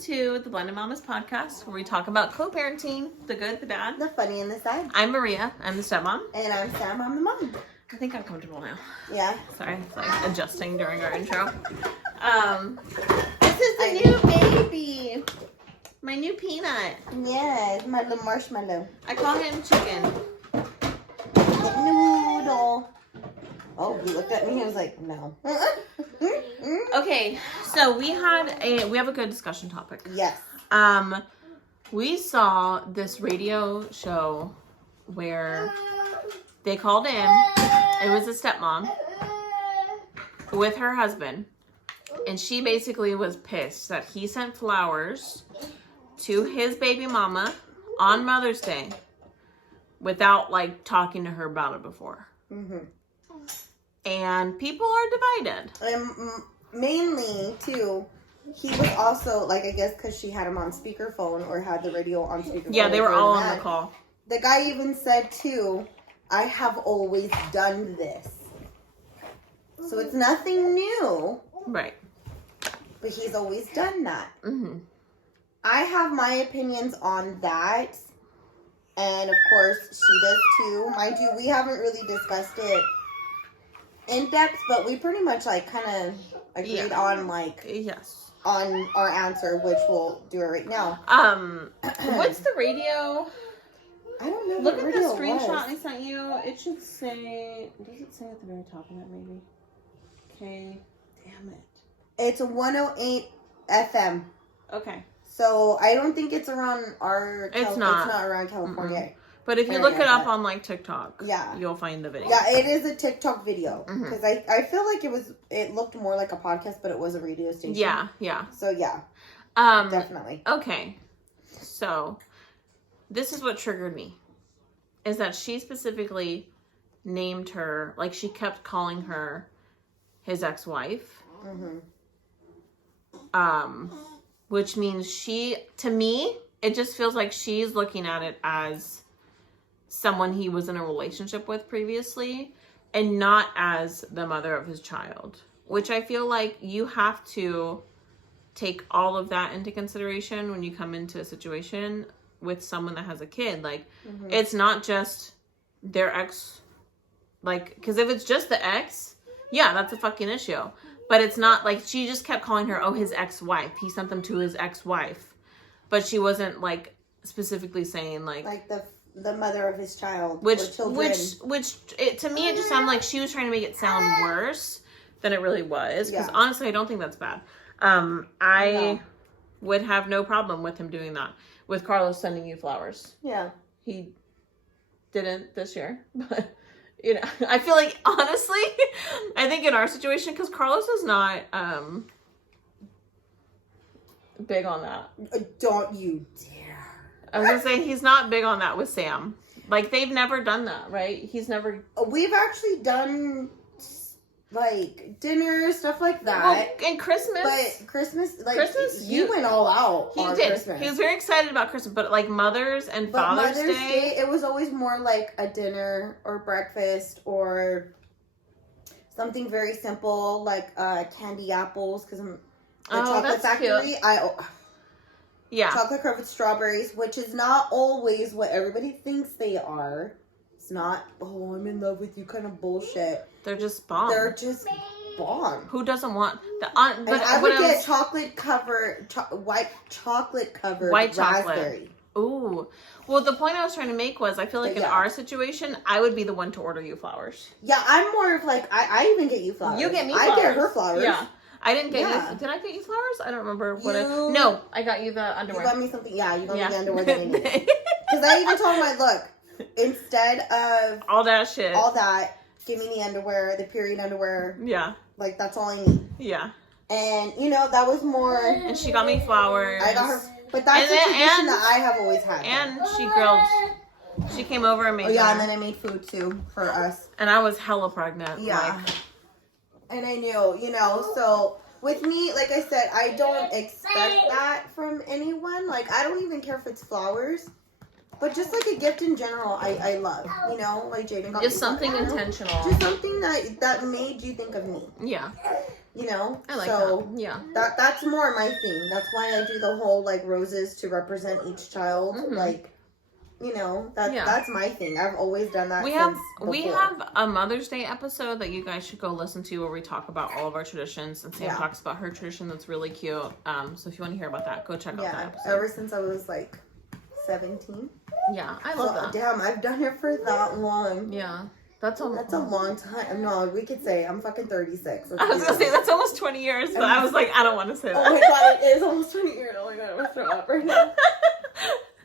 to the Blended Mommas podcast, where we talk about co-parenting, the good, the bad, the funny, and the sad. I'm Maria. I'm the stepmom. And I'm Sam. I'm the mom. I think I'm comfortable now. Yeah. Sorry, it's like adjusting during our intro. This is the new baby. My new peanut. Yes, my little marshmallow. I call him Chicken. Noodle. Oh, he looked at me. He was like, "No." Okay, so we have a good discussion topic. Yes. We saw this radio show where they called in. It was a stepmom with her husband, and she basically was pissed that he sent flowers to his baby mama on Mother's Day without like talking to her about it before. Mm-hmm. And people are divided. Mainly, too, he was also, like, I guess because she had him on speakerphone or had the radio on speakerphone. Yeah, they were all on the call. The guy even said, too, I have always done this. So it's nothing new. Right. But he's always done that. Mm-hmm. I have my opinions on that. And, of course, she does, too. Mind you, we haven't really discussed it in depth, but we pretty much like kind of agreed on like on our answer, which we'll do it right now. What's the radio? I don't know. Look at the screenshot I sent you. It should say. Does it say at the very top of it? Maybe. Okay. Damn it. It's a 108 FM. Okay. So I don't think it's around our. It's not. It's not around California. Mm-mm. But if you look it up on like TikTok, you'll find the video. Yeah, it is a TikTok video because I feel like it looked more like a podcast, but it was a radio station. Yeah. So yeah, definitely. Okay, so this is what triggered me, is that she specifically named her, like she kept calling her his ex-wife. Which means to me, it just feels like she's looking at it as someone he was in a relationship with previously and not as the mother of his child, which I feel like you have to take all of that into consideration when you come into a situation with someone that has a kid. Like, it's not just their ex, like, because if it's just the ex, yeah, that's a fucking issue. But it's not like she just kept calling her, his ex-wife. He sent them to his ex-wife. But she wasn't like specifically saying like the mother of his child, which to me it just sounded like she was trying to make it sound worse than it really was. Because honestly, I don't think that's bad. I would have no problem with him doing that. With Carlos sending you flowers. Yeah, he didn't this year, but I feel like honestly, I think in our situation, because Carlos is not big on that. Don't you dare. I was gonna say he's not big on that with Sam. Like they've never done that, right? He's never. We've actually done like dinner stuff like that. Well, and Christmas. But Christmas, he went all out. He did. Christmas. He was very excited about Christmas, but like Mother's and Father's Day, it was always more like a dinner or breakfast or something very simple like candy apples because I'm. The chocolate factory, cute. Chocolate covered strawberries, which is not always what everybody thinks they are. It's not, I'm in love with you kind of bullshit. They're just bomb. They're just bomb. Who doesn't want but I would get chocolate covered, white chocolate covered raspberry. Ooh. Well, the point I was trying to make was I feel like in our situation, I would be the one to order you flowers. Yeah, I'm more of like, I even get you flowers. You get me flowers. I get her flowers. Yeah. I didn't get you. Did I get you flowers? I don't remember No, I got you the underwear. You got me something. Yeah, you got me the underwear that I needed. Because I even told him, look, instead of all that shit, give me the underwear, the period underwear. Yeah. Like, that's all I need. Yeah. And, that was more. And she got me flowers. I got her. But that's the tradition that I have always had. And she came over and made dinner. And then I made food, too, for us. And I was hella pregnant. Yeah. And I knew, so with me, like I said, I don't expect that from anyone. Like, I don't even care if it's flowers. But just like a gift in general, I love. Like Jaden got just something intentional. Just something that made you think of me. Yeah. You know? I like so that. Yeah. That's more my thing. That's why I do the whole, like, roses to represent each child. Mm-hmm. Like, you know, that's my thing. I've always done that We have a Mother's Day episode that you guys should go listen to where we talk about all of our traditions, and Sam talks about her tradition that's really cute. So if you want to hear about that, go check out that episode. Ever since I was like 17. Yeah, I love that. Damn, I've done it for that long. Yeah. That's a long time. No, we could say I'm fucking 36. I was gonna say that's almost 20 years, but I was like, I don't want to say that. Oh my god, it is almost 20 years. Oh my god, I'm gonna throw up right now.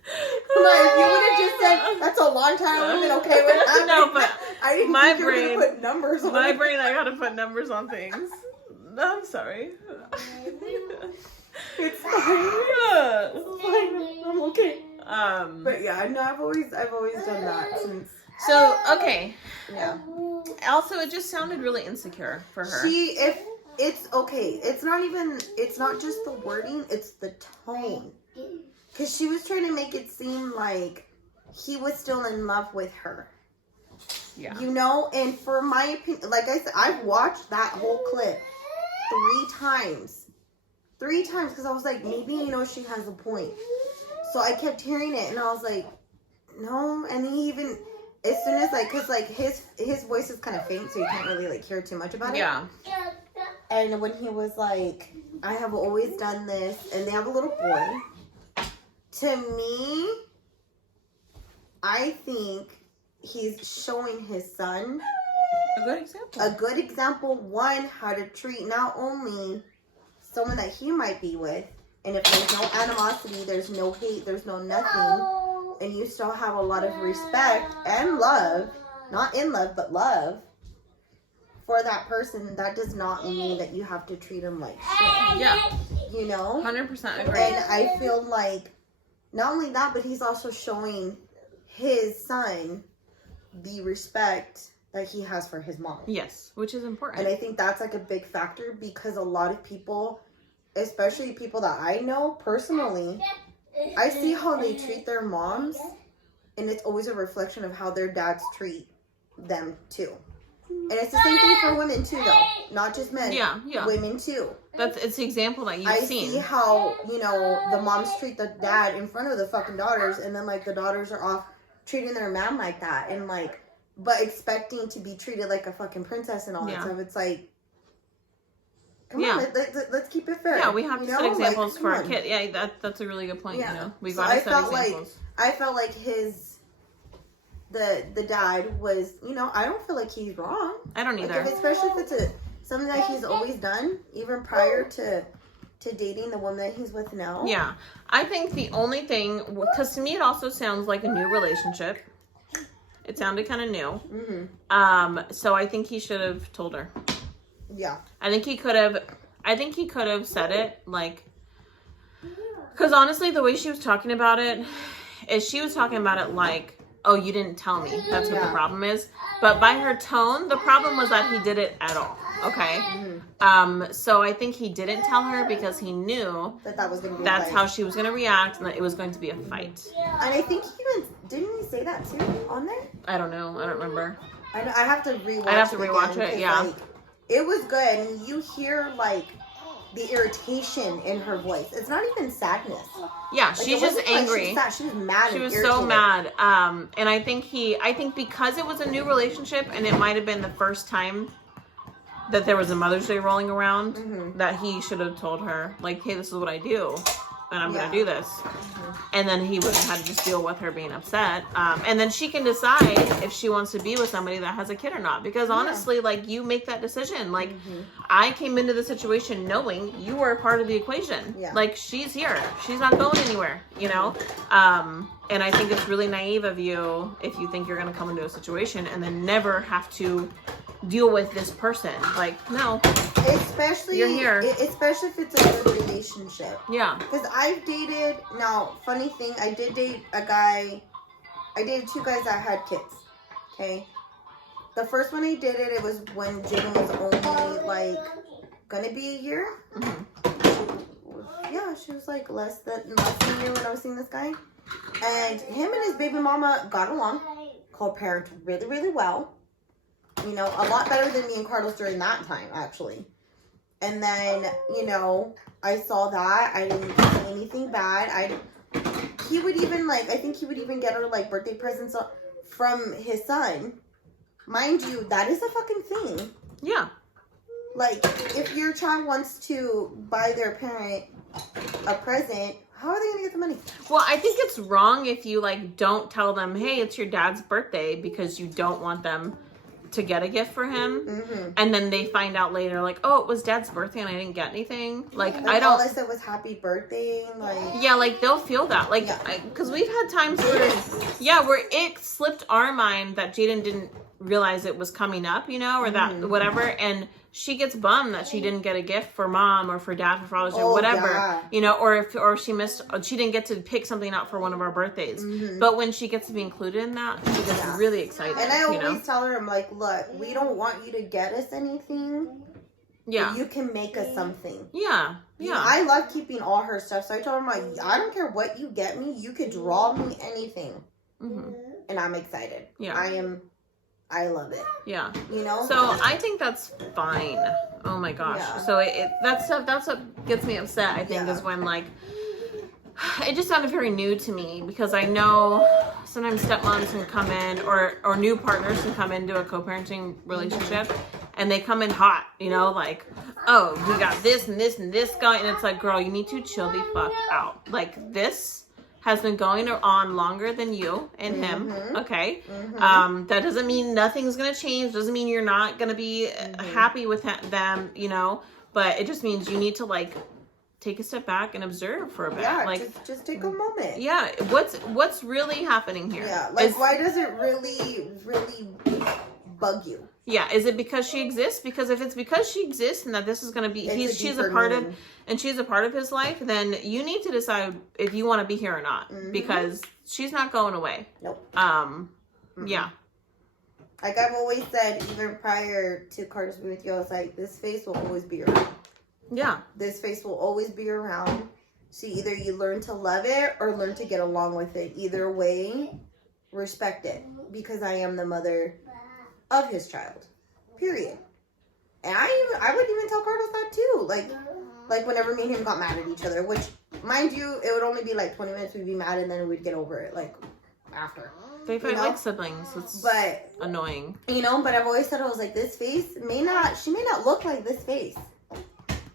Like, if you would have just said that's a long time, I would have been okay with that. No, but I didn't think you were gonna put numbers on my brain, I gotta put numbers on things. No, I'm sorry. It's fine. I'm okay. But yeah, no, I've always done that since. So okay. Yeah. Also, it just sounded really insecure for her. It's okay. It's not just the wording, it's the tone. Because she was trying to make it seem like he was still in love with her. Yeah. You know, and for my opinion, like I said, I've watched that whole clip 3 times. 3 times, because I was like, maybe, you know, she has a point. So I kept hearing it, and I was like, no. And he even, as soon as, like, because, like, his voice is kind of faint, so you can't really, like, hear too much about it. Yeah. And when he was like, I have always done this, and they have a little boy, to me, I think he's showing his son a good example, one, how to treat not only someone that he might be with, and if there's no animosity, there's no hate, there's no nothing, and you still have a lot of respect and love, not in love, but love, for that person, that does not mean that you have to treat him like shit. Yeah. You know? 100% agree. And I feel like, not only that, but he's also showing his son the respect that he has for his mom. Yes, which is important. And I think that's like a big factor, because a lot of people, especially people that I know personally, I see how they treat their moms, and it's always a reflection of how their dads treat them too. And it's the same thing for women too, though. Not just men. Yeah. Women too. It's the example that you've seen. I see how, you know, the moms treat the dad in front of the fucking daughters, and then, like, the daughters are off treating their man like that, and, like, but expecting to be treated like a fucking princess and all that stuff. It's like, come on, let's keep it fair. Yeah, we have to set examples, like, for our kid. Yeah, that's a really good point. Yeah. You know, we got to set examples. I felt like the dad was, you know, I don't feel like he's wrong. I don't either. Like, especially if it's something that he's always done, even prior to dating the woman that he's with now. Yeah, I think the only thing, because to me it also sounds like a new relationship. It sounded kind of new. Mm-hmm. So I think he should have told her. Yeah. I think he could have said it, like, because honestly, the way she was talking about it is she was talking about it like, oh, you didn't tell me. That's what the problem is. But by her tone, the problem was that he did it at all. Okay. Mm-hmm. So I think he didn't tell her because he knew that was going to be that's how she was going to react, and that it was going to be a fight. And I think didn't he say that too on there? I don't know. I don't remember. I have to rewatch. I have to rewatch it. Yeah. Like, it was good, and you hear like the irritation in her voice. It's not even sadness. Yeah, like, she's just angry. Like she was mad. She was so mad. And I think because it was a new relationship, and it might have been the first time that there was a Mother's Day rolling around, that he should have told her, like, hey, this is what I do, and I'm going to do this. And then he would have had to just deal with her being upset. And then she can decide if she wants to be with somebody that has a kid or not. Because honestly, like, you make that decision. Like, I came into the situation knowing you were a part of the equation. Yeah. Like, she's here. She's not going anywhere, you know? And I think it's really naive of you if you think you're going to come into a situation and then never have to deal with this person. Like, no. Especially, you're here. Especially if it's a good relationship. Yeah. Because I've dated, now, funny thing, I did date a guy, I dated 2 guys that had kids. Okay. The first one I dated, it was when Jaden was only, like, gonna be a year. Yeah, she was, like, less than a year when I was seeing this guy. And him and his baby mama got along, co-parented really, really well. You know, a lot better than me and Carlos during that time, actually. And then, you know, I saw that. I didn't say anything bad. He would even, like, I think he would even get her, like, birthday presents from his son. Mind you, that is a fucking thing. Yeah. Like, if your child wants to buy their parent a present, how are they going to get the money? Well, I think it's wrong if you, like, don't tell them, hey, it's your dad's birthday, because you don't want them to get a gift for him. Mm-hmm. And then they find out later, like, oh, it was dad's birthday and I didn't get anything. Like, All I said was happy birthday. Like, yeah, like, they'll feel that. Like, because we've had times where it slipped our mind that Jaden didn't realize it was coming up, you know, or that whatever. And she gets bummed that she didn't get a gift for mom or for dad for Father's Day or whatever, you know, or she didn't get to pick something out for one of our birthdays. But when she gets to be included in that, she gets really excited. And I always tell her, I'm like, look, we don't want you to get us anything. Yeah. You can make us something. Yeah. Yeah. You know, I love keeping all her stuff. So I told her, I'm like, I don't care what you get me. You could draw me anything. And I'm excited. Yeah. I love it. Yeah. You know? So I think that's fine. Oh my gosh. Yeah. So that's what gets me upset, I think, is when, like, it just sounded very new to me, because I know sometimes stepmoms can come in or new partners can come into a co-parenting relationship and they come in hot, you know, like, oh, we got this and this and this guy. And it's like, girl, you need to chill the fuck out. Like, this has been going on longer than you and him, okay? That doesn't mean nothing's gonna change. Doesn't mean you're not gonna be happy with them, you know? But it just means you need to, like, take a step back and observe for a bit. Yeah, like, just take a moment. Yeah, what's really happening here? Yeah, like, why does it really, really bug you? Yeah, is it because she exists? Because if it's because she exists and that this is going to be, she's a part of, and she's a part of his life, then you need to decide if you want to be here or not, because she's not going away. Nope. Yeah. Like I've always said, even prior to Carter's being with you, I was like, this face will always be around. Yeah. This face will always be around. So either you learn to love it or learn to get along with it. Either way, respect it, because I am the mother of his child, period. And I would even tell Carlos that too, like whenever me and him got mad at each other, which, mind you, it would only be like 20 minutes we'd be mad and then we'd get over it, like, after. They fight like siblings. It's annoying, you know. But I've always said, I was like, this face she may not look like this face,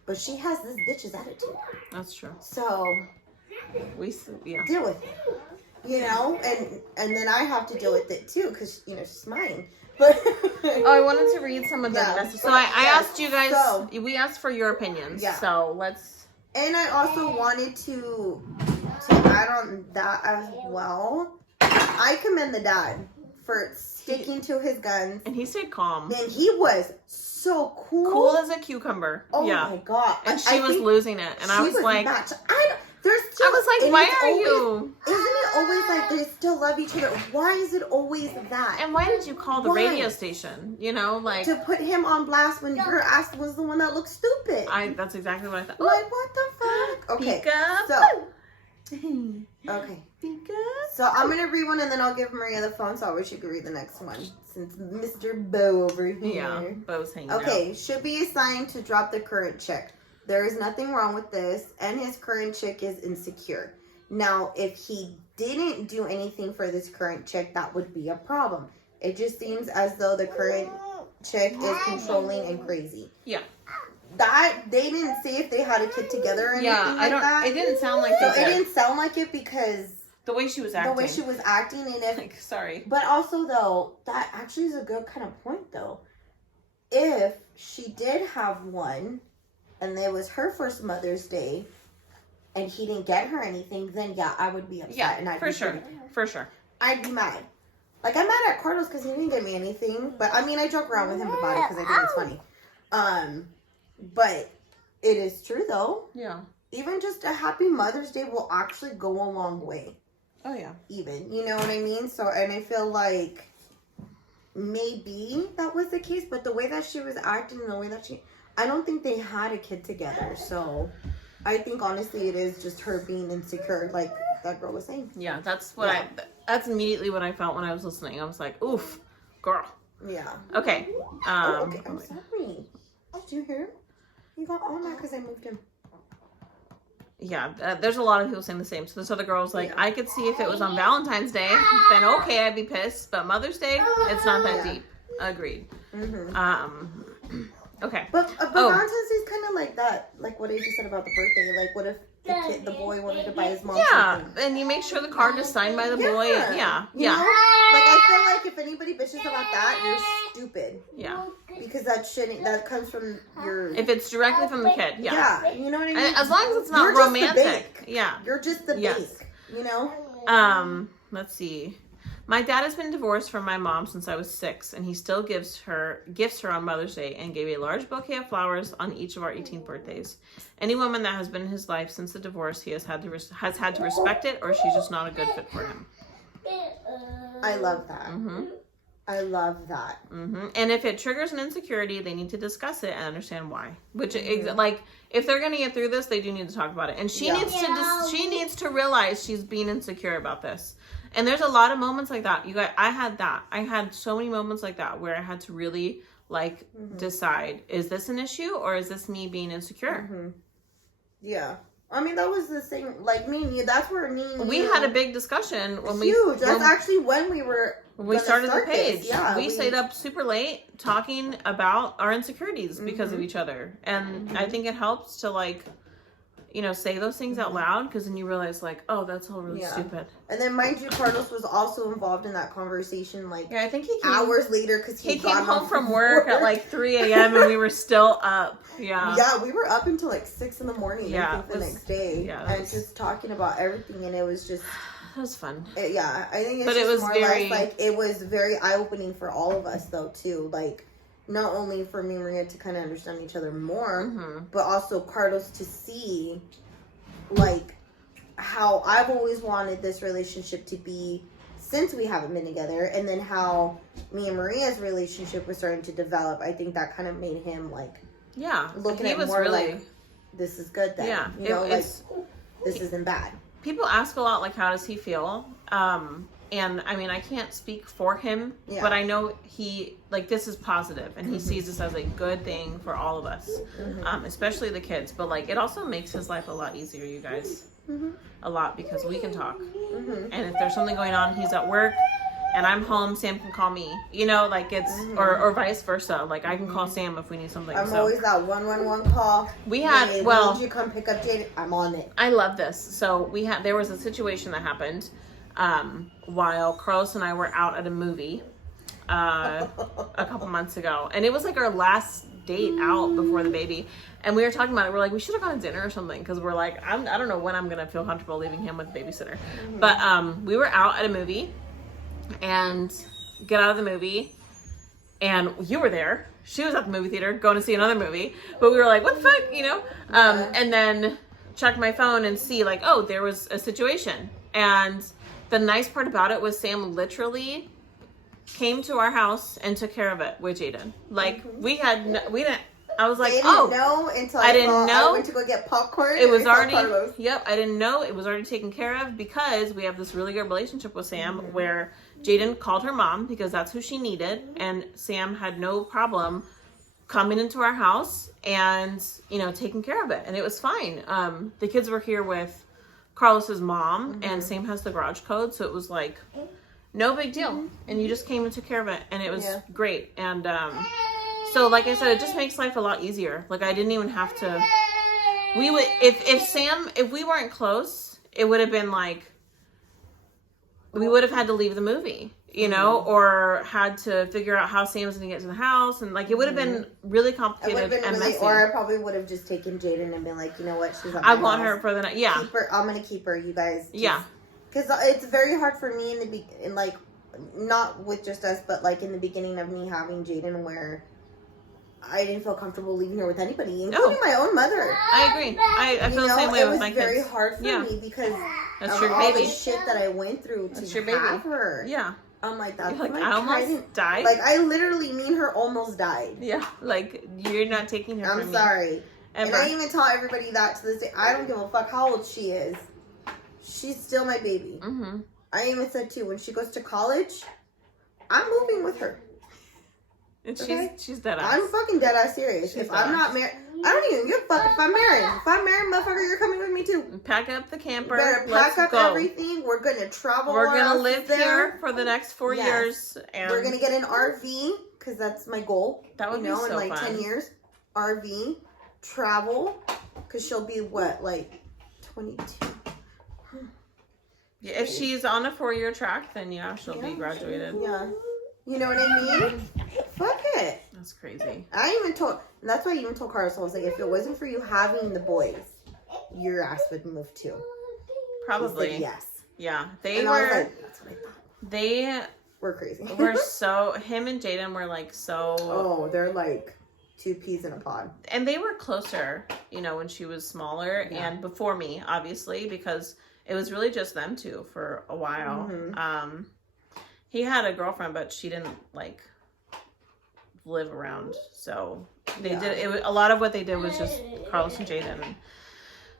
but she has this bitch's attitude. That's true. So deal with it, you know, and then I have to deal with it too, because, you know, she's mine. But I wanted to read some of the messages. So I asked you guys, we asked for your opinions. Yeah. So let's. And I also wanted to add on that as well. I commend the dad for sticking to his guns. And he stayed calm. And he was so cool. Cool as a cucumber. Oh my God. And she was losing it. And I was like, I was like, why are you? Isn't it always like they still love each other? Why is it always that? And why did you call the radio station? You know, like, to put him on blast when your ass was the one that looked stupid. That's exactly what I thought. Like, what the fuck? Okay, okay. So I'm gonna read one and then I'll give Maria the phone, so I wish you could read the next one, since Mr. Bo over here. Yeah, Bo's hanging out. Okay, should be assigned to drop the current chick. There is nothing wrong with this, and his current chick is insecure. Now, if he didn't do anything for this current chick, that would be a problem. It just seems as though the current chick is controlling and crazy. Yeah. That, they didn't say if they had a kid together or anything like that. It didn't sound like it. It didn't sound like it because the way she was acting. And if, like, sorry. But also, though, that actually is a good kind of point, though. If she did have one, and it was her first Mother's Day, and he didn't get her anything, then I would be upset. Yeah, and I'd be sure. For sure. I'd be mad. Like, I'm mad at Carlos because he didn't get me anything. But, I mean, I joke around with him about it because I think it's funny. But it is true, though. Yeah. Even just a happy Mother's Day will actually go a long way. Oh, yeah. Even. You know what I mean? So, and I feel like maybe that was the case, but the way that she was acting, the way that I don't think they had a kid together. So, I think, honestly, it is just her being insecure, like that girl was saying. Yeah, that's what that's immediately what I felt when I was listening. I was like, oof, girl. Yeah. Okay. Okay, I'm sorry. Did you hear? He got all mad because I moved him. Yeah, there's a lot of people saying the same. So this other girl was like, Yeah. I could see if it was on Valentine's Day, then okay, I'd be pissed. But Mother's Day, it's not that deep. Agreed. Okay. But Valentine's Day is kind of like that. Like what I just said about the birthday. Like what if the boy wanted to buy his mom something? And you make sure the card is signed by the boy. Yeah. You know? Like I feel like if anybody bitches about that, you're stupid. Yeah. Because that comes from your... If it's directly from the kid, Yeah, you know what I mean? As long as it's not You're just the romantic. bake. Yeah. You're just the bake, you know? Let's see. My dad has been divorced from my mom since I was 6, and he still gives her on Mother's Day and gave a large bouquet of flowers on each of our 18th birthdays. Any woman that has been in his life since the divorce, he has had to respect it, or she's just not a good fit for him. I love that. I love that. And if it triggers an insecurity, they need to discuss it and understand why. Which, like, if they're going to get through this, they do need to talk about it. And she needs to realize she's being insecure about this. And there's a lot of moments like that. You guys, I had so many moments like that where I had to really like decide, is this an issue or is this me being insecure? Yeah. I mean, that was the thing. Like me and you, that's where we had a big discussion when That's actually when we started the page. Yeah, we stayed up super late talking about our insecurities because of each other. And I think it helps to like, you know, say those things out loud, because then you realize like, oh, that's all really stupid. And then mind you, Carlos was also involved in that conversation like I think he came hours later, because he came home from work at like 3 a.m. and we were still up. Yeah, we were up until like 6 in the morning. Yeah, I think the next day. Yeah, and just talking about everything, and it was just. It was fun. I think it's it was more very or less, like it was very eye opening for all of us though too. Like not only for me and Maria to kind of understand each other more, but also Carlos to see like how I've always wanted this relationship to be since we haven't been together, and then how me and Maria's relationship was starting to develop. I think that kind of made him like looking at more really, like this is good then. You know, like this isn't bad. People ask a lot, like, how does he feel? And I mean, I can't speak for him, but I know he, like, this is positive, and he sees this as a good thing for all of us, especially the kids. But, like, it also makes his life a lot easier, you guys. A lot, because we can talk. And if there's something going on, he's at work, and I'm home, Sam can call me. You know, like, it's, or vice versa. Like, I can call Sam if we need something. I'm always that 111 call. We had, hey, need you come pick up Jaden? I'm on it. I love this. So there was a situation that happened while Carlos and I were out at a movie a couple months ago. And it was like our last date out before the baby. And we were talking about it. We're like, we should have gone to dinner or something. Because we're like, I don't know when I'm going to feel comfortable leaving him with a babysitter. But we were out at a movie. And get out of the movie, and you were there. She was at the movie theater going to see another movie, but we were like, what the fuck, you know? And then check my phone and see like, oh, there was a situation. And the nice part about it was Sam literally came to our house and took care of it with Jaden. Like we didn't. I was like, they didn't know until I didn't know. I went to go get popcorn. It was already, I didn't know. It was already taken care of, because we have this really good relationship with Sam where Jaden called her mom because that's who she needed. And Sam had no problem coming into our house and, you know, taking care of it. And it was fine. The kids were here with Carlos's mom, and Sam has the garage code. So it was like, no big deal. And you just came and took care of it. And it was great. And, so, like I said, it just makes life a lot easier. Like, I didn't even have to... We would... If we weren't close, it would have been like... We would have had to leave the movie, you know? Or had to figure out how Sam was going to get to the house. And, like, it would have been really complicated and messy. Or I probably would have just taken Jaden and been like, you know what? She's on my I want her for the night. Yeah. I'm going to keep her, you guys. Yeah. Because it's very hard for me in like... Not with just us, but, like, in the beginning of me having Jaden where... I didn't feel comfortable leaving her with anybody, including my own mother. I agree. I feel the same way with my kids. It was very hard for me because of all the shit that I went through to have her. Yeah. I'm like, that's like, I almost died. Like, I literally, me and her almost died. Yeah. Like, you're not taking her from me. I'm sorry. Ever. And I even tell everybody that to this day. I don't give a fuck how old she is. She's still my baby. I even said, too, when she goes to college, I'm moving with her. And she's dead ass. I'm fucking dead ass serious. If I'm not married, I don't even give a fuck if I'm married. If I'm married, motherfucker, you're coming with me too. Pack up the camper. You better pack up everything. We're gonna travel. We're gonna live here for the next 4 years. And we're gonna get an RV because that's my goal. That would be so in like fun. 10 years. RV, travel, because she'll be what, like 22. Yeah, if she's on a 4-year track, then yeah, she'll be graduated. Yeah. You know what I mean? Fuck it. That's crazy. That's why I even told Carlos, I was like, if it wasn't for you having the boys, your ass would move too. Probably. Said yes. Yeah. I was like, that's what I thought. They were crazy. Him and Jaden were like so. Oh, they're like 2 peas in a pod. And they were closer, when she was smaller and before me, obviously, because it was really just them two for a while. Mm-hmm. He had a girlfriend, but she didn't live around. So they did a lot of what they did was just Carlos and Jaden.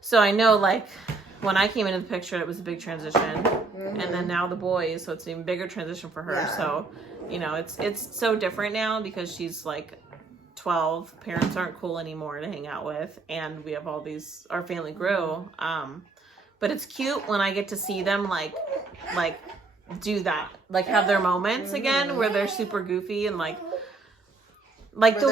So I know when I came into the picture, it was a big transition, and then now the boys, so it's an even bigger transition for her. Yeah. So it's so different now because she's 12. Parents aren't cool anymore to hang out with, and we have all these. Our family grew. But it's cute when I get to see them do that, have their moments again where they're super goofy and the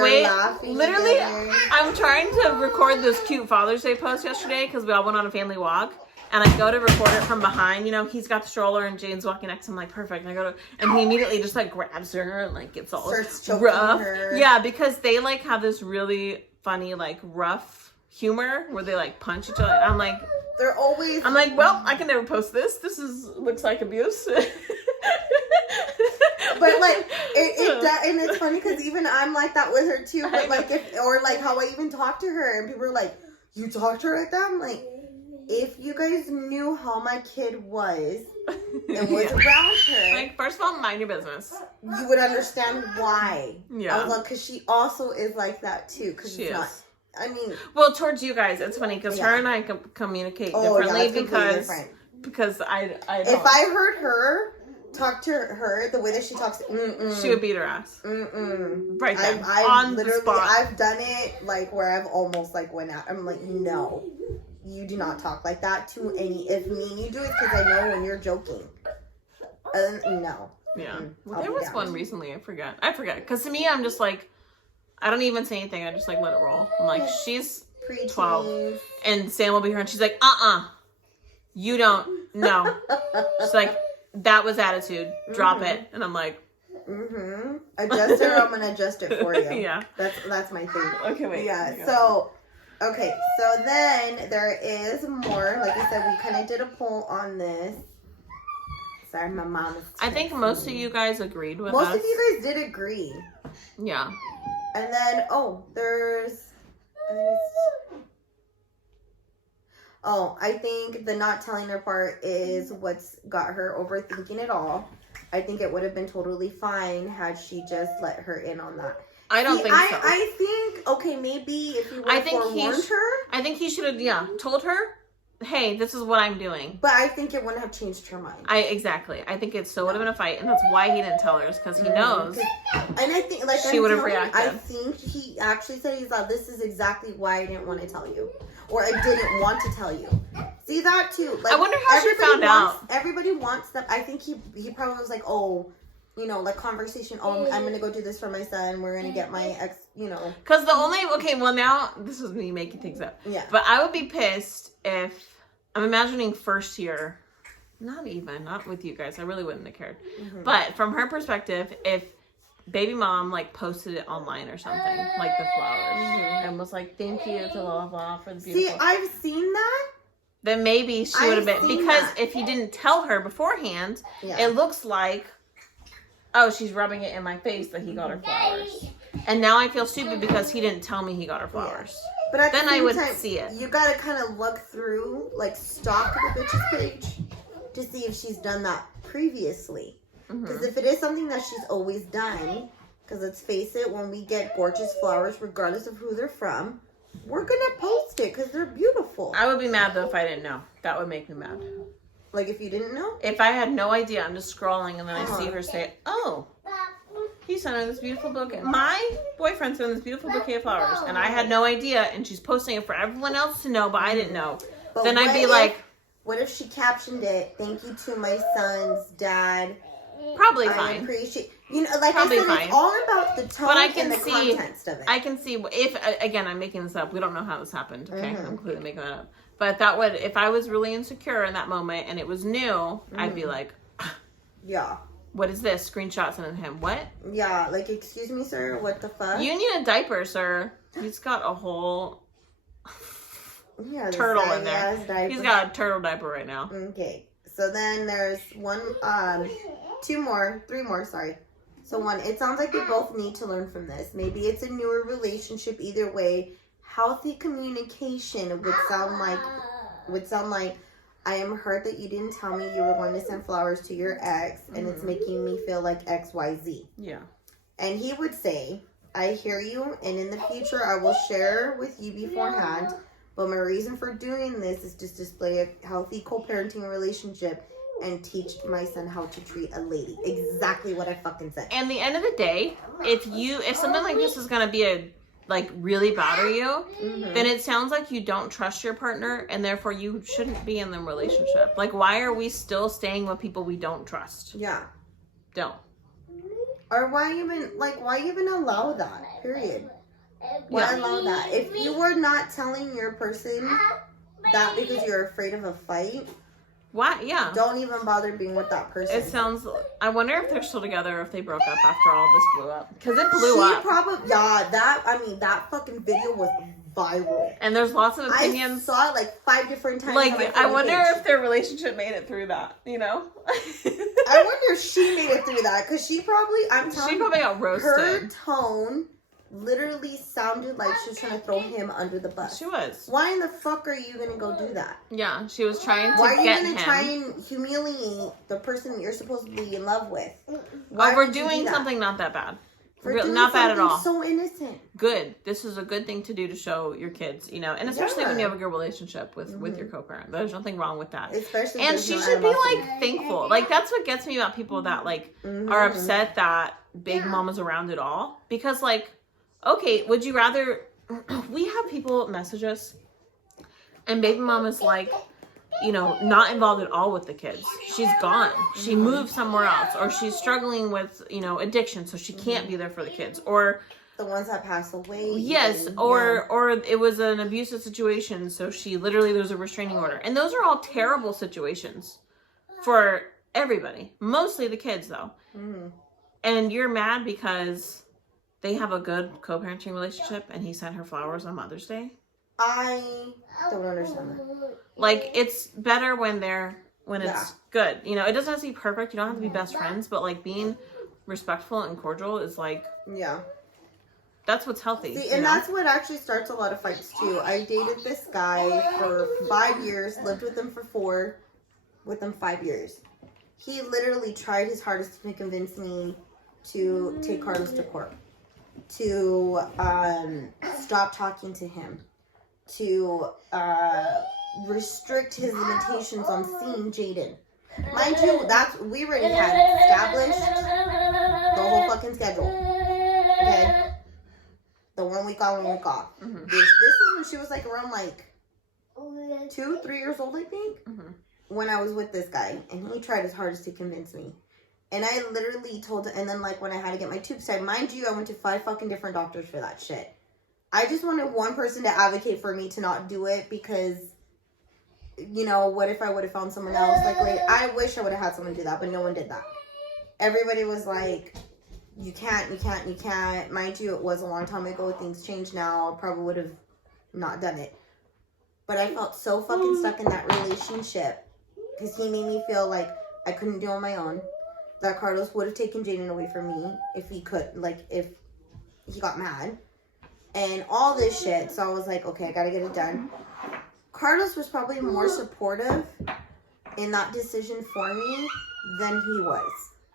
way literally together. I'm trying to record this cute Father's Day post yesterday because we all went on a family walk, and I go to record it from behind. He's got the stroller and Jane's walking next to him perfect, and and he immediately just grabs her and gets all rough. Her. Yeah, because they have this really funny rough humor where they punch each other. I'm they're always. I'm well, I can never post this. This looks like abuse. But it does, and it's funny because even I'm like that with her too. But how I even talk to her, and people are like, "You talk to her like that?" I'm like, if you guys knew how my kid was and was around her, first of all, mind your business. You would understand why. Yeah, I was because she also is like that too. Because she is. Not. I mean, well, towards you guys, it's funny because her and I communicate differently because I don't. If I heard her talk to her the way that she talks, she would beat her ass. Right there, on the spot. I've done it where I've almost went out. I'm like, no, you do not talk like that to any. If me and you do it, because I know when you're joking. No. Yeah. Well, there was one recently. I forgot. Because to me, I'm just I don't even say anything. I just let it roll. I'm she's 12. And Sam will be here and she's you don't, no. She's that was attitude. Drop it. And I'm adjust her, I'm going to adjust it for you. Yeah. That's my thing. Okay, wait. Yeah. So then there is more. Like I said, we kind of did a poll on this. Sorry, my mom is... I think most of you guys agreed with us. Most of you guys did agree. Yeah. And then, I think the not telling her part is what's got her overthinking it all. I think it would have been totally fine had she just let her in on that. I don't think so. I think, maybe if you would have forewarned her. I think he should have, told her, hey, this is what I'm doing. But I think it wouldn't have changed her mind. Exactly. I think it still would have been a fight, and that's why he didn't tell her, because he knows. And I think, she would have reacted. I think he actually said, this is exactly why I didn't want to tell you. Or I didn't want to tell you. See that too. I wonder how she found out. Everybody wants them. I think he probably was conversation. Oh, I'm going to go do this for my son. We're going to get my ex, Because now, this is me making things up. Yeah. But I would be pissed if, I'm imagining first year, not with you guys. I really wouldn't have cared. Mm-hmm. But from her perspective, if baby mom posted it online or something, the flowers, and was thank you to blah, blah, blah for the beautiful. See, I've seen that. Then maybe she would have been, because if he didn't tell her beforehand, it looks she's rubbing it in my face that he got her flowers. And now I feel stupid because he didn't tell me he got her flowers. Yeah. But at then the same I would time, see it. You gotta kind of look through, stalk the bitch's page to see if she's done that previously. Because if it is something that she's always done, because let's face it, when we get gorgeous flowers, regardless of who they're from, we're gonna post it because they're beautiful. I would be mad though if I didn't know. That would make me mad. If you didn't know? If I had no idea, I'm just scrolling and then I see her say, oh. He sent her this beautiful bouquet. My boyfriend sent this beautiful bouquet of flowers, and I had no idea, and she's posting it for everyone else to know, but I didn't know. But then I'd be like... What if she captioned it, "Thank you to my son's dad"? Probably I fine. appreciate, you know, like Probably I said, fine. it's all about the tone and the context of it. I can see if, again, I'm making this up. We don't know how this happened. Okay, I'm completely making that up. But that would, if I was really insecure in that moment and it was new, I'd be like, yeah. What is this? Screenshot sending him. What? Yeah, like, excuse me, sir, what the fuck? You need a diaper, sir. He's got a whole turtle in there. He's got a turtle diaper right now. Okay. So then there's three more, sorry. So one, it sounds like we both need to learn from this. Maybe it's a newer relationship. Either way, healthy communication would sound like, I am hurt that you didn't tell me you were going to send flowers to your ex, and it's making me feel like XYZ. Yeah. And he would say, I hear you, and in the future I will share with you beforehand, but my reason for doing this is to display a healthy co-parenting relationship and teach my son how to treat a lady. Exactly what I fucking said. And the end of the day, if something like this is gonna be really bother you, then it sounds like you don't trust your partner, and therefore you shouldn't be in the relationship. Like, why are we still staying with people we don't trust? Yeah. Don't. Or why even allow that? Period. Why allow that? If you were not telling your person that because you're afraid of a fight, why? Yeah. don't even bother being with that person. It sounds. I wonder if they're still together or if they broke up after all this blew up. Because it blew up. That fucking video was viral. And there's lots of opinions. I saw it like 5 different times. Like, I wonder if their relationship made it through that, you know? I wonder if she made it through that. Because she probably got roasted. Her tone literally sounded like she was trying to throw him under the bus. She was. Why in the fuck are you gonna go do that? Yeah, she was trying to Why are you get gonna him. try and humiliate the person you're supposed to be in love with? Well, we're doing something not that bad. Doing not bad at all. So innocent. Good. This is a good thing to do to show your kids, you know, and especially when you have a good relationship with your co-parent. There's nothing wrong with that. Especially, and she should be thankful. Like, that's what gets me about people that are upset that Big Mama's around at all, because okay, would you rather? We have people message us, and Baby Mama's not involved at all with the kids. She's gone. She moved somewhere else, or she's struggling with, addiction, so she can't be there for the kids, or the ones that pass away. Yes, or it was an abusive situation, so there was a restraining order, and those are all terrible situations for everybody. Mostly the kids, though. And you're mad because they have a good co-parenting relationship, and he sent her flowers on Mother's Day. I don't understand that. It's better when it's good. It doesn't have to be perfect. You don't have to be best friends, but being respectful and cordial is that's what's healthy. See, and that's what actually starts a lot of fights too. I dated this guy for 5 years, lived with him for 4, with him 5 years. He literally tried his hardest to convince me to take Carlos to court, to stop talking to him, to restrict his limitations on seeing Jaden. Mind you, we already had established the whole fucking schedule. Okay? The 1 week on, 1 week off. This is when she was around 2, 3 years old, I think, when I was with this guy, and he tried his hardest to convince me. And I literally told him, and then when I had to get my tubes tied, mind you, I went to 5 fucking different doctors for that shit. I just wanted one person to advocate for me to not do it because, what if I would have found someone else? I wish I would have had someone do that, but no one did that. Everybody was like, you can't. Mind you, it was a long time ago. Things change now. I probably would have not done it. But I felt so fucking stuck in that relationship because he made me feel like I couldn't do it on my own. That Carlos would have taken Jaden away from me if he could, if he got mad. And all this shit. So I was like, okay, I gotta get it done. Carlos was probably more supportive in that decision for me than he was.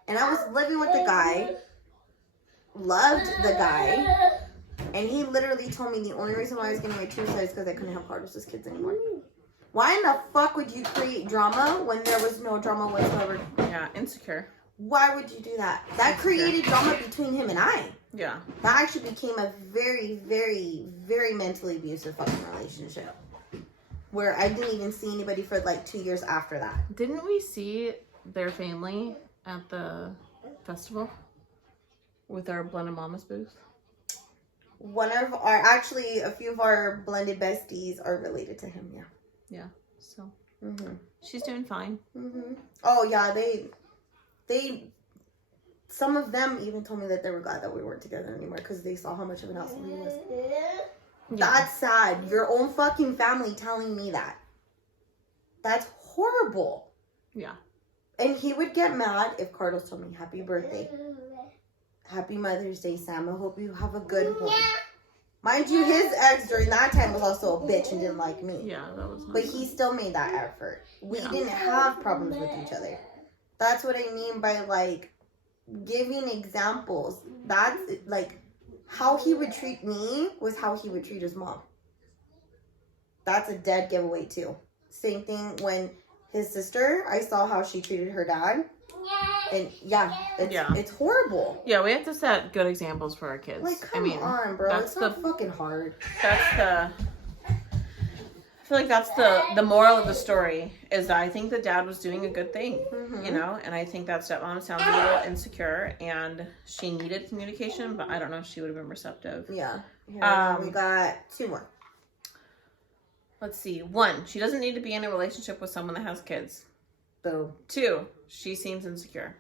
And I was living with the guy, loved the guy, and he literally told me the only reason why I was getting my tubes tied is because I couldn't have Carlos's kids anymore. Why in the fuck would you create drama when there was no drama whatsoever? Yeah, insecure. Why would you do that? That created drama between him and I. Yeah. That actually became a very, very, very mentally abusive fucking relationship. Where I didn't even see anybody for like 2 years after that. Didn't we see their family at the festival with our Blended Mommas booth? Actually, a few of our blended besties are related to him, yeah. Yeah, so. Mm-hmm. She's doing fine. Mm-hmm. Oh, yeah, some of them even told me that they were glad that we weren't together anymore because they saw how much of an asshole he was. Yeah. That's sad. Your own fucking family telling me that. That's horrible. Yeah. And he would get mad if Carlos told me, happy birthday. Happy Mother's Day, Sam. I hope you have a good one. Mind you, his ex during that time was also a bitch and didn't like me. Yeah, that was nice. But he still made that effort. We didn't have problems with each other. That's what I mean by, like, giving examples. That's, like, how he would treat me was how he would treat his mom. That's a dead giveaway, too. Same thing when his sister, I saw how she treated her dad. And, it's horrible. Yeah, we have to set good examples for our kids. Like, come on, bro. It's not fucking hard. I feel like that's the moral of the story is that I think the dad was doing a good thing, you know, and I think that stepmom sounds a little insecure and she needed communication, but I don't know if she would have been receptive. Yeah. We got 2 more. Let's see. 1, she doesn't need to be in a relationship with someone that has kids. So 2, she seems insecure.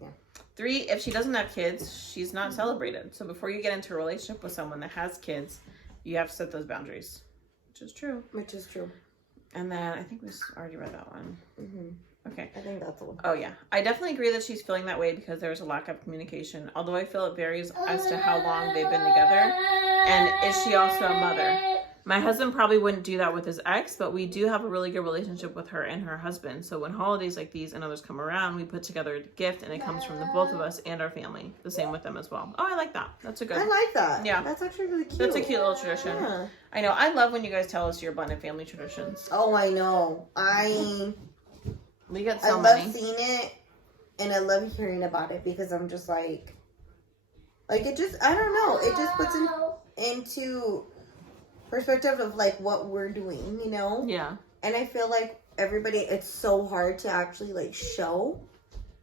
Yeah. 3, if she doesn't have kids, she's not celebrated. So before you get into a relationship with someone that has kids, you have to set those boundaries. Which is true. And then I think we already read that one. Mm-hmm. Okay. I think that's the one. Oh, yeah. I definitely agree that she's feeling that way because there's a lack of communication. Although I feel it varies as to how long they've been together. And is she also a mother? My husband probably wouldn't do that with his ex, but we do have a really good relationship with her and her husband. So when holidays like these and others come around, we put together a gift and it comes from the both of us and our family. The same with them as well. Oh, I like that. That's a good. I like that. Yeah. That's actually really cute. That's a cute little tradition. Yeah. I know. I love when you guys tell us your blended family traditions. Oh, I know. We get I so love many. seeing it and I love hearing about it because I'm just like it just, I don't know. It just puts into perspective of like what we're doing, you know? Yeah. And I feel like everybody, it's so hard to actually like show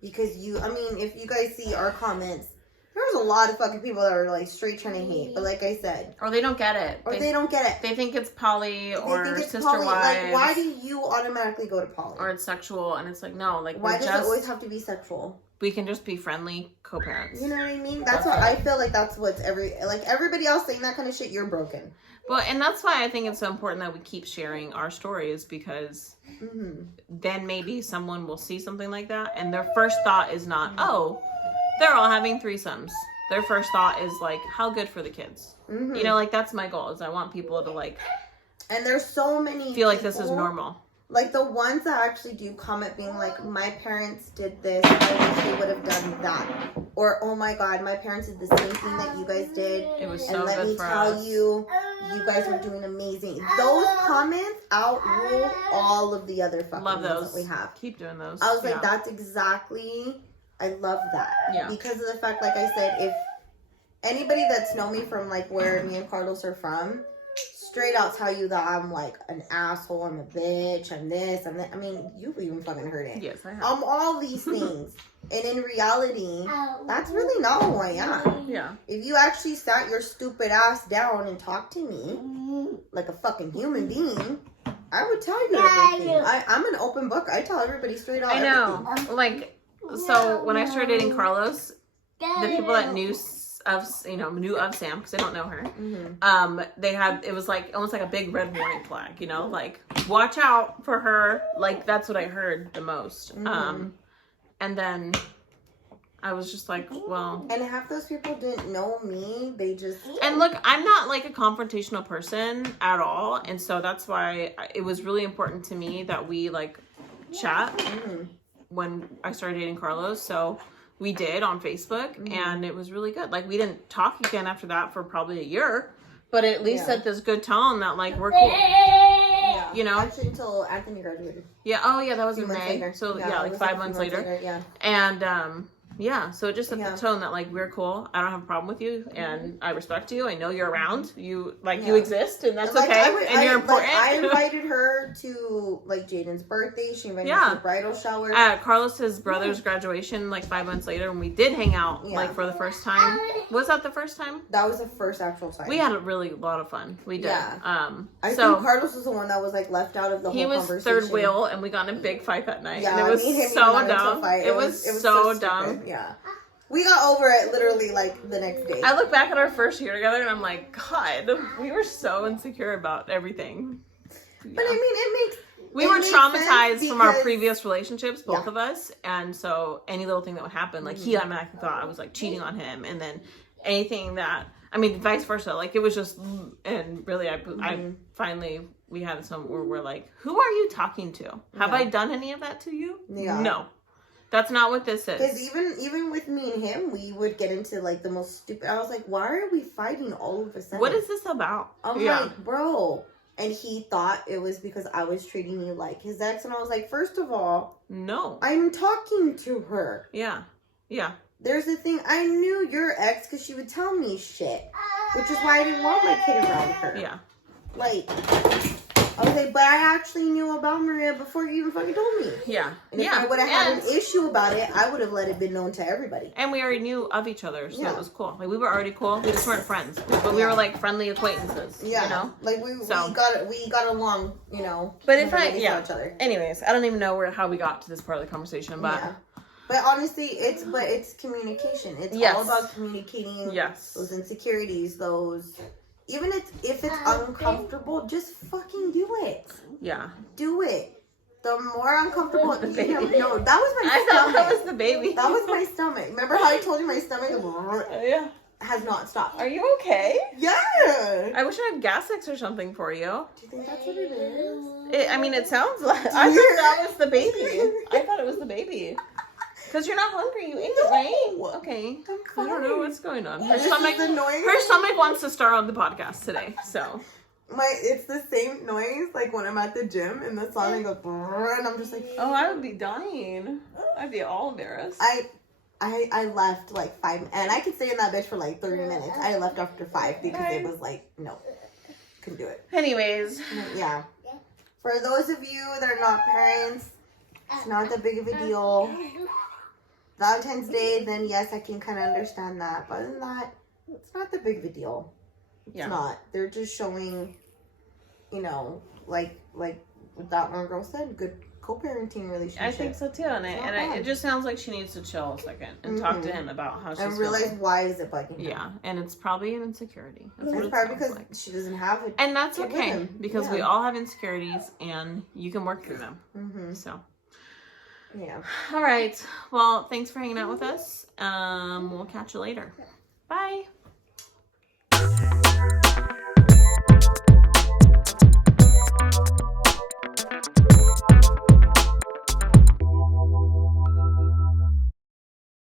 because if you guys see our comments, there's a lot of fucking people that are like straight trying to hate, but like I said, or they don't get it. They don't get it. They think it's poly or sister wives. Like, why do you automatically go to poly? Or it's sexual, and it's like, no, like, why does it always have to be sexual? We can just be friendly co-parents. You know what I mean? That's what I feel like. That's what's everybody else saying that kind of shit. You're broken. Well, and that's why I think it's so important that we keep sharing our stories because then maybe someone will see something like that, and their first thought is not, oh, they're all having threesomes. Their first thought is like, how good for the kids. You know, like that's my goal. Is I want people to like. And there's so many feel like this is normal. Like the ones that actually do comment being like, my parents did this, I wish they would have done that. Or, oh my God, my parents did the same thing that you guys did. It was so and let good me for tell us. you, you guys were doing amazing. Those comments outrule all of the other fucking love those ones that we have. Keep doing those. I was like, that's exactly, I love that. Yeah. Because of the fact, like I said, if anybody that's known me from like where me and Carlos are from, straight out tell you that I'm like an asshole, I'm a bitch, I'm this, I'm that. I mean, you've even fucking heard it. Yes, I have. I'm all these things. And in reality, that's really not who I am. Yeah. If you actually sat your stupid ass down and talked to me like a fucking human being, I would tell you everything. I'm an open book. I tell everybody straight out. I know. Everything. Like, so when I started dating Carlos, the people that knew of Sam, because I don't know her, they had, it was like almost like a big red warning flag, you know, like watch out for her. Like that's what I heard the most. And then I was just like, well. And half those people didn't know me. They just. And look, I'm not like a confrontational person at all. And so that's why it was really important to me that we like chat when I started dating Carlos. So we did on Facebook and it was really good. Like we didn't talk again after that for probably a year, but it at least set this good tone that like we're cool. you know. Actually, until Anthony graduated. Yeah. Oh, yeah. That was in months May. later. So Yeah, yeah, it like was 5 a few months months later. Yeah. And yeah, so it just set the tone that like we're cool. I don't have a problem with you, and I respect you. I know you're around. You you exist, and that's like, okay. And you're important. Like, I invited her to like Jaden's birthday. She invited me to the bridal shower. At Carlos's brother's graduation, like 5 months later, when we did hang out, like for the first time. Was that the first time? That was the first actual time. We had a lot of fun. We did. Yeah. I think Carlos was the one that was like left out of the whole conversation. He was third wheel, and we got in a big fight that night. Yeah, and it was so dumb. It was so dumb. Stupid. Yeah. We got over it literally like the next day. I look back at our first year together and I'm like, God, we were so insecure about everything. Yeah. But I mean, we were traumatized from our previous relationships, both of us. And so any little thing that would happen, like he automatically thought I was like cheating on him. And then anything that, I mean, vice versa. Like it was just, and really I finally, we had some where we're like, who are you talking to? Have I done any of that to you? Yeah. No. That's not what this is. Because even with me and him, we would get into like the most stupid. I was like, why are we fighting all of a sudden? What is this about? I'm like, bro. And he thought it was because I was treating you like his ex. And I was like, first of all, no. I'm talking to her. Yeah. Yeah. There's the thing. I knew your ex because she would tell me shit. Which is why I didn't want my kid around her. Yeah. Like, I was like, but I actually knew about Maria before you even fucking told me. Yeah. And if I would have had an issue about it, I would have let it be known to everybody. And we already knew of each other, so it was cool. Like, we were already cool. We just weren't friends. But we were, like, friendly acquaintances, you know? Like, we got along, you know. But each other. Anyways, I don't even know how we got to this part of the conversation, but... Yeah. But honestly, it's communication. It's all about communicating those insecurities, those... Even if it's uncomfortable, just fucking do it. Yeah. Do it. The more uncomfortable... No, that was my stomach. I thought that was the baby. That was my stomach. Remember how I told you my stomach has not stopped? Are you okay? Yeah. I wish I had Gas-X or something for you. Do you think that's what it is? It sounds like... I thought that was the baby. I thought it was the baby. Because you're not hungry. You ate it, right? Okay. I don't know what's going on. Her stomach wants to start on the podcast today, so. It's the same noise, like when I'm at the gym and the sonic goes, and I'm just like. Oh, I would be dying. I'd be all embarrassed. I left like 5, and I could stay in that bitch for like 30 minutes. I left after 5 because it was like, no, couldn't do it. Anyways. Yeah. For those of you that are not parents, it's not that big of a deal. Valentine's Day, then yes, I can kind of understand that. But other than that, it's not that big of a deal. It's not. They're just showing, you know, like what that one girl said, good co-parenting relationship. I think so too, and it just sounds like she needs to chill a second and talk to him about how she's and realize why is it bugging him. Yeah, and it's probably an insecurity. It's probably because she doesn't have it, and that's okay because we all have insecurities, and you can work through them. So. Yeah. All right. Well, thanks for hanging out with us. We'll catch you later. Bye.